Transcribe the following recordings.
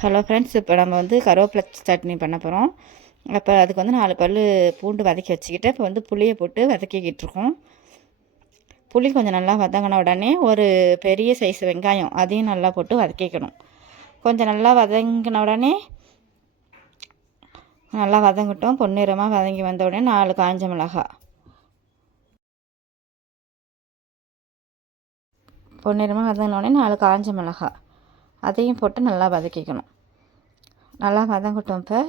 Hello friends இப்போ நம்ம வந்து கருவேப்பிலை சட்னி பண்ண போகிறோம் அப்போ அதுக்கு வந்து நாலு பல் பூண்டு வதக்கி வச்சுக்கிட்டு இப்போ வந்து புளியை போட்டு வதக்கிக்கிட்டு இருக்கோம். புளி கொஞ்சம் நல்லா வதங்கின உடனே ஒரு பெரிய சைஸ் வெங்காயம் அதையும் நல்லா போட்டு வதக்கிக்கணும். கொஞ்சம் நல்லா வதங்கின உடனே நல்லா வதங்கட்டும். பொன்னிறமாக வதங்கி வந்த உடனே நாலு காஞ்ச மிளகா. பொன்னிறமாக வதங்கின உடனே நாலு காஞ்ச மிளகா. அதையும் போட்டு நல்லா வதக்கிக்கணும். நல்லா வதங்கட்டும் இப்போ.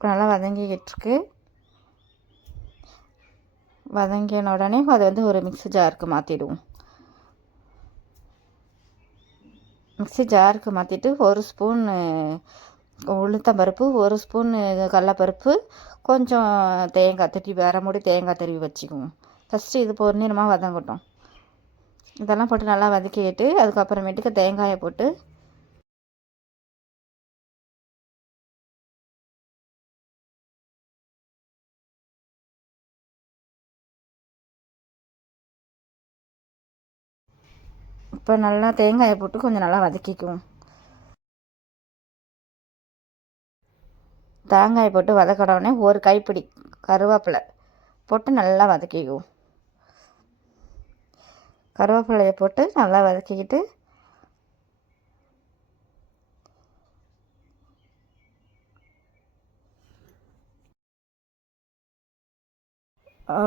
நல்லா வதங்கிக்கிட்டு இருக்கு வதங்கின உடனே அதை வந்து ஒரு மிக்ஸி ஜாருக்கு மாற்றிடுவோம் மிக்ஸி ஜாருக்கு மாற்றிட்டு ஒரு ஸ்பூன் உளுத்தம்பருப்பு ஒரு ஸ்பூன் கடலப்பருப்பு கொஞ்சம் தேங்காய் தட்டி வேற மூடி தேங்காய் திருவி வச்சுக்குவோம். ஃபஸ்ட்டு இது பொன்னிறமாக வதங்கட்டும். இதெல்லாம் போட்டு நல்லா வதக்கிட்டு அதுக்கப்புறமேட்டுக்கு தேங்காயை போட்டு இப்போ நல்லா தேங்காயை போட்டு கொஞ்சம் நல்லா வதக்கிக்குவோம். தேங்காயை போட்டு வதக்கடவுடனே ஒரு கைப்பிடி கருவேப்பிலை போட்டு நல்லா வதக்கிக்குவோம். கருவேப்பிலையை போட்டு நல்லா வதக்கிக்கிட்டு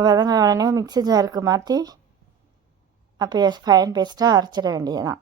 வதங்கின உடனே மிக்ஸி ஜாருக்கு மாற்றி அப்படியே ஃபைன் பேஸ்ட்டாக அரைச்சிட வேண்டியதான்